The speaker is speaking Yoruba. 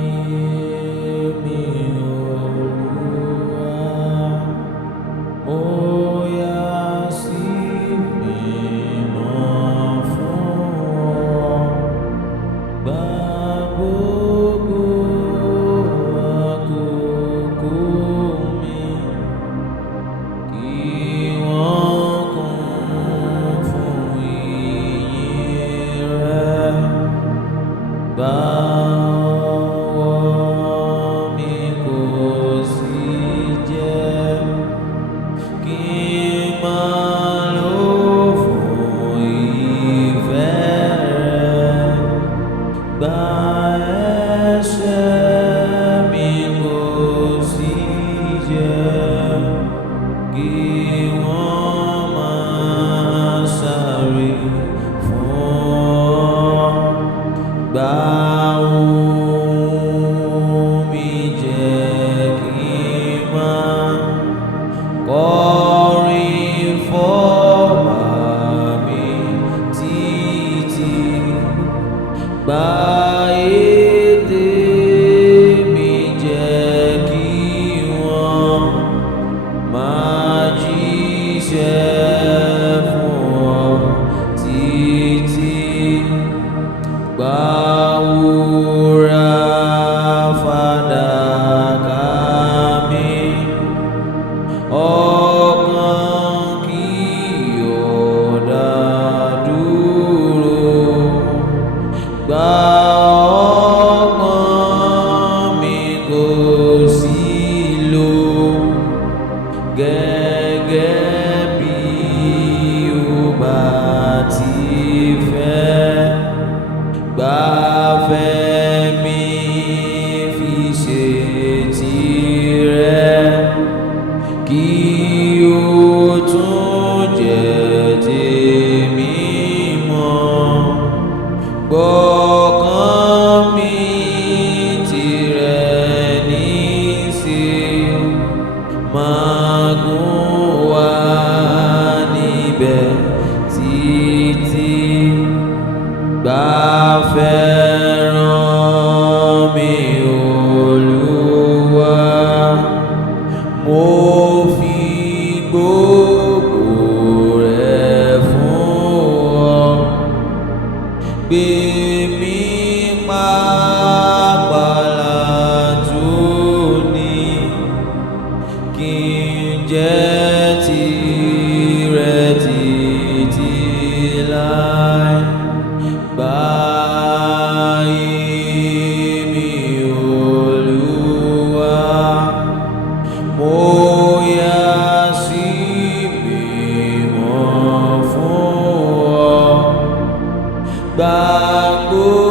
Báyé mi Olúwa, mo yà sí mímọ́ fún ọ. Gba gbogbo àkókò mi, kí wọ́n kún fún ìyìn rẹ. Gba ọwọ́ mi kó sì jẹ́ kí n máa lò fún ìfẹ́ rẹ. Gba ẹ̀ṣẹ̀ mi kó sì jẹ́ kí wọ́n máa sáré fún ọ. Gba ohùn mi jẹ́ kí n máa kọrin fọ́ba mi títí. Gba ètè mi jẹ́ kí wọ́n máa jíṣẹ́ fún ọ títí. Gba wúrà fàdákà mi, ọkàn kì yóò dá dúró. Gba ọkàn mi kó sì lò gẹ́gẹ́ bí o bá ti fẹ́. Gba fẹ́ mi fi ṣe tìrẹ, kí o tún jẹ́ tèmi mọ́. Gbọ́kàn mi tìrẹ ní ṣe, máa gùn wá níbẹ̀ títí. Gba fẹ́ràn mi Olúwa, mo fi gbogbo rẹ̀ fún ọ. Gbé mi pàápàá lónìí, kí n jẹ́ tìrẹ títí láé. Báyé mi Olúwa, mo yà sí mímọ́ fún ọ. Gba gbogbo